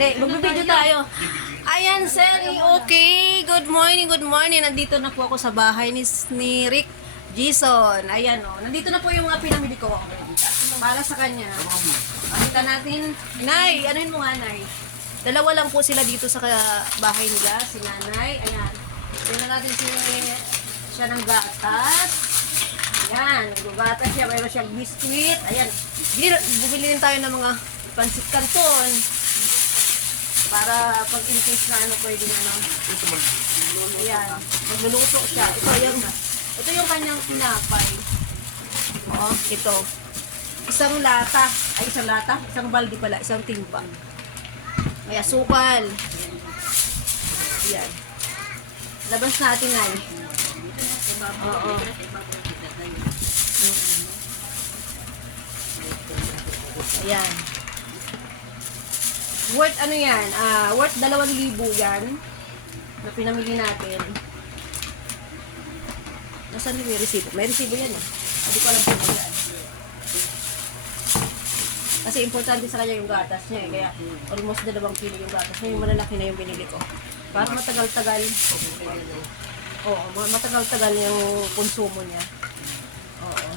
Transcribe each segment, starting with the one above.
Hindi, magbibideo tayo. Ayan, sir. Okay. Good morning, good morning. Nandito na po ako sa bahay ni Rick Jason. Ayan, oh. Nandito na po yung mga pinamili ko. Para sa kanya. Pakita natin. Nay, anuin mo nga, Nay. Dalawa lang po sila dito sa bahay nila. Si Nanay. Ayan. Tingnan natin siya ng gatas. Ayan. Nagbabatas siya. Mayroon siyang biscuit. Ayan. Bumili din tayo ng mga pansit canton. Para pag in case na ano pwede na ano. Ayan. Magluluto siya. Ito yung kanyang tinapay. Oh, ito. Isang lata. Isang balde pala. Isang timba. May asukal. Ayan. Labas natin na eh. Oo. Ayan. Worth ano yan? Worth 2,000 yan. Na pinamili natin. Nasaan yung may resibo? May resibo yan eh. Hindi ko alam kung yan. Kasi importante sa kanya yung gatas niya eh. Kaya almost 2 kilo yung gatas niya. Yung malalaki na yung binili ko. Para matagal-tagal. Oo, matagal-tagal yung konsumo niya. Oo.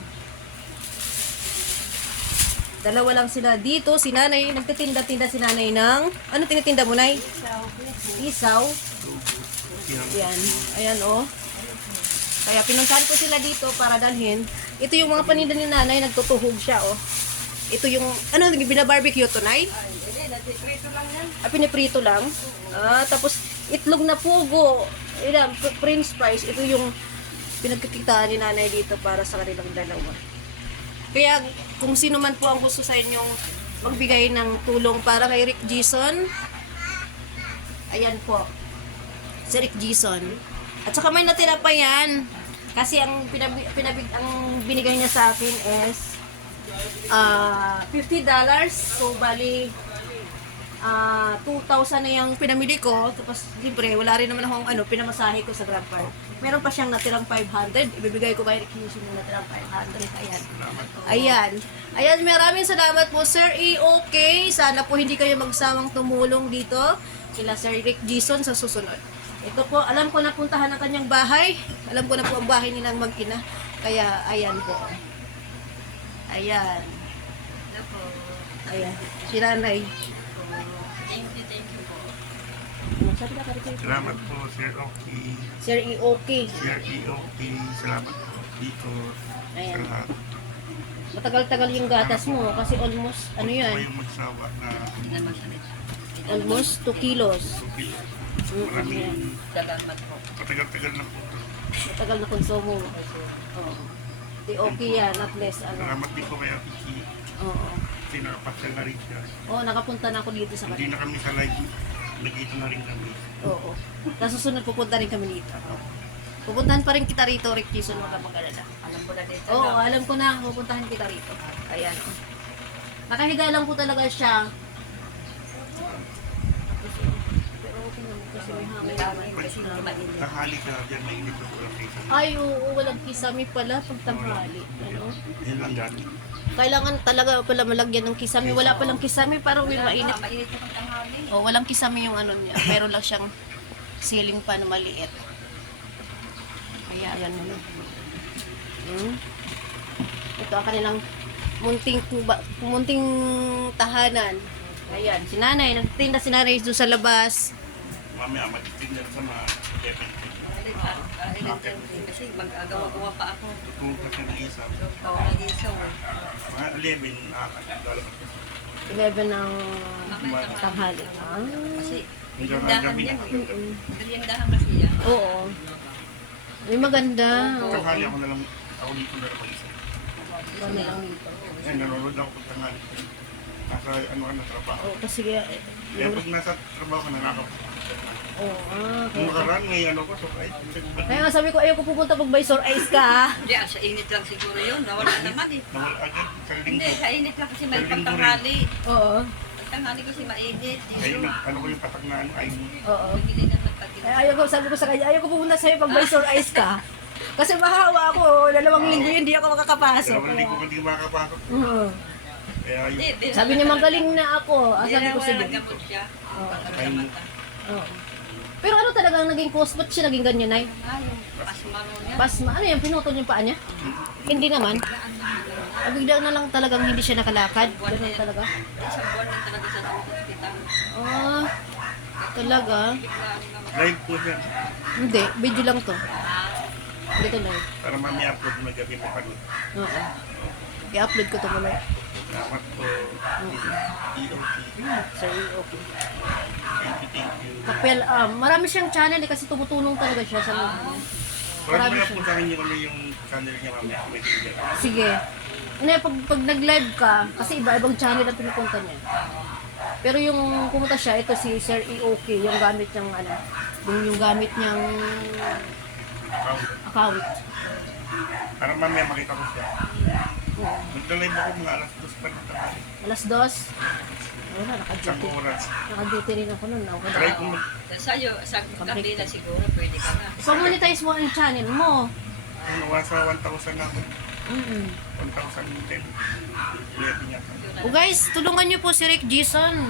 Dalawa lang sila dito. Si Nanay, nagtitinda-tinda si Nanay ng... Ano tinitinda mo, Nay? Isaw. Ayan. Ayan, oh. Kaya pinuntahan ko sila dito para dalhin. Ito yung mga paninda ni Nanay. Nagtutuhog siya, oh. Ito yung... Ano, bina-barbecue to, Nay? Prito lang yan. Piniprito lang. Tapos itlog na pugo. Ayan, French fries. Ito yung pinagkikitaan ni Nanay dito para sa kanilang dalawa. Kaya kung sino man po ang gusto sa inyong magbigay ng tulong para kay Rick Jason, ayan po, si Rick Jason. At saka may natira pa yan. Kasi ang binigay niya sa akin is $50. So, bali, 2,000 na yung pinamili ko. Tapos, libre, wala rin naman akong pinamasahe ko sa Grand Park. Meron pa siyang natirang 500. Ibibigay ko kay Rick Jason yung natirang 500. Ayan, maraming salamat po, Sir Okay. Sana po hindi kayo magsamang tumulong dito kila Sir Rick Jason sa susunod. Ito po, alam ko na puntahan ang kanyang bahay. Alam ko na po ang bahay nilang mag-ina. Kaya, ayan po. Ayan. Ayan. Si Nanay. Thank you po. Sabi na kayo. Salamat po, Sir Okay. Sir Okay. Sir Okay. Salamat po dito. Ayan. Sa lahat. Matagal-tagal yung gatas mo kasi almost, ano Huwag yan? kayong magsawa na Almost 2 kilos. okay. Ayan. Maraming Salamat po. patagal-tagal na po. Matagal na konsumo. Oo. Di okay yan, at least, Salamat din po kay Ate Oo. Sinarapasya na rin siya. Oo, nakapunta na ako dito sa Hindi kanila. na kami sa live. Nag-ito na rin kami. Oo. Sa susunod, pupunta rin kami dito. Pupuntahan pa rin kita rito, Rick Jason, wag kang mag-alala. Alam ko na dito. Oo, alam ko na, pupuntahan kita rito. Ayan. Nakahiga lang po talaga siya. Pero okay naman kasi may hangin naman. Kasi mainit. Tanghali ka dyan, mainit na po lang kayo. Ay, oo, walang kisame pala pag tanghali. Ano? Yan lang dyan. Kailangan talaga pala malagyan ng kisame. Wala palang kisame, parang may mainit. Mainit na pang tanghali. Oh, walang kisame yung ano niya. Meron lang siyang ceiling pa na maliit. Kaya yan ano. Ito ang kanilang munting tahanan. Ayan, si Nanay. Nagtinda si Nanay doon sa labas. Mamaya magtitindan sa mga Kevin. Kasi mag-agawa-gawa pa ako. Kung kasi ng isa. Oo, nag-isaw. Mga 11, lalabas ko. 11 ng tanghali. Kasi Hanggang meriendahan gabi yan. na. Meriendahan kasi yan. Oo. May maganda. Tanghali ako na lang, ako dito na lang mag-isa. Ano lang dito. Yan, nanonood ako pag tanghali. Nasa ano ka na trabaho. Oo, kasi Kaya pag nasa trabaho ka na nakakapunta. oo, Kung nakaraan, may ano ko, so ay, Kaya nga sabi ko, ayaw ko pupunta pag may sore eyes ka. Hindi, sa init lang siguro yun. Nawala naman eh. nawal agad sa Hindi, linggo. sa init lang kasi may Sa linggo rin. pagtanghali. Oo. Pagtanghali kasi mainit. Ayun, ano ko yung patak na ano, ay, Oo. Bibili na ng pagkain. Ayaw ko, sabi ko sa kanya, ayaw ko pupunta sa'yo pag may sore eyes ka. Kasi mahawa ako, 2 linggo yun, hindi ako makakapasok. dalawang linggo ka hindi makakapasok. Oo. Kaya yung Hindi, Sabi niya magaling na ako. Ah, Hindi sabi na ko wala sige. gamot siya. ay mo. Oo. Pero ano talagang naging cause? Ba't siya naging ganyan, Nay? Ah, yung pasmaro niya. Pasma, ano yung pinutol yung paa niya? Hindi naman. Ah, bigla na lang talagang hindi siya nakalakad. Ganun talaga. Isang buwan na talaga sa hospital. Ah, talaga? Live po siya. Hindi, video lang to. Dito na yun. Para mamaya upload mo gabi mo panood. Oo. I-upload ko to mamaya. Salamat po. EOT. Sir, okay. Thank you. Kapel, marami siyang channel eh, kasi tumutulong talaga siya sa mga. Marami na po sa akin yung channel niya mamaya. May video. Sige. Ano, pag nag-live ka, kasi iba-ibang channel ang pinupunta niya. Pero yung pumunta siya, ito si Sir EOK, yung gamit niyang ano, yung gamit niyang account. Para mamaya makita ko siya. Oo. Magdalive ako mga alas 2 pa ng tanghali. Alas 2. Wala, Isang naka-duty. oras. Naka-duty rin ako nun. Ako Try ko mag... Sa'yo, sa gabi na siguro, pwede ka na. Pag-monetize mo ang channel mo. Ano, sa 1,000 na ako. 1,010. Pwede niya. O guys, tulungan niyo po si Rick Jason.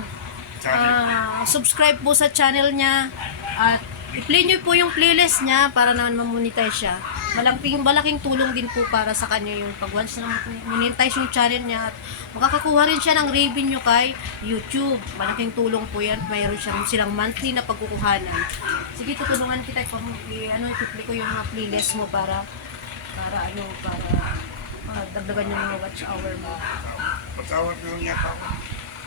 Channel. Subscribe po sa channel niya at i-play niyo po yung playlist niya para naman ma-monetize siya. Malaking tulong din po para sa kanya yung pag once na monetize yung channel niya at makakakuha rin siya ng revenue kay YouTube. Malaking tulong po yan. Mayroon silang monthly na pagkukuhanan. Sige, tutulungan kita kung i-play ko yung mga playlist mo para dagdagan yung mga watch hour mo. Pag-awat na lang yata ako.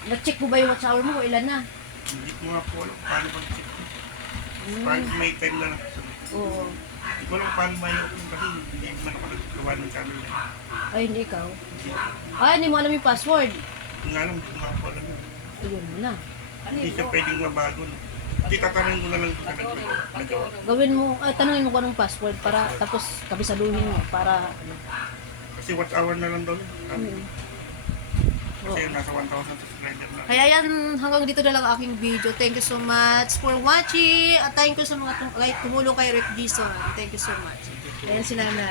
Na-check mo ba yung watch hour mo o ilan na? Hindi ko nga po alam paano mag-check. Paano may time na lang. Oo. Hindi ko alam paano may open kasi hindi man ako naggawa ng channel niya. Ay, hindi ikaw. Ay, hindi mo alam yung password. Kung nga alam, hindi ko nga po alam yun. Ayun mo na. Hindi siya pwedeng mabago. No? Hindi tatanungin ko na lang kung nagawa. Gawin mo, tanungin mo kung anong password para tapos kabisaduhin mo para ano. Kasi watch hour na lang daw yun. Oo. Kasi nasa 1,000 subscriber na. Kaya yan, hanggang dito na lang ang aking video. Thank you so much for watching. At thank you sa mga tumulong kay Rick Jason. Thank you so much. Ayan sila na.